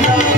Thank no. you.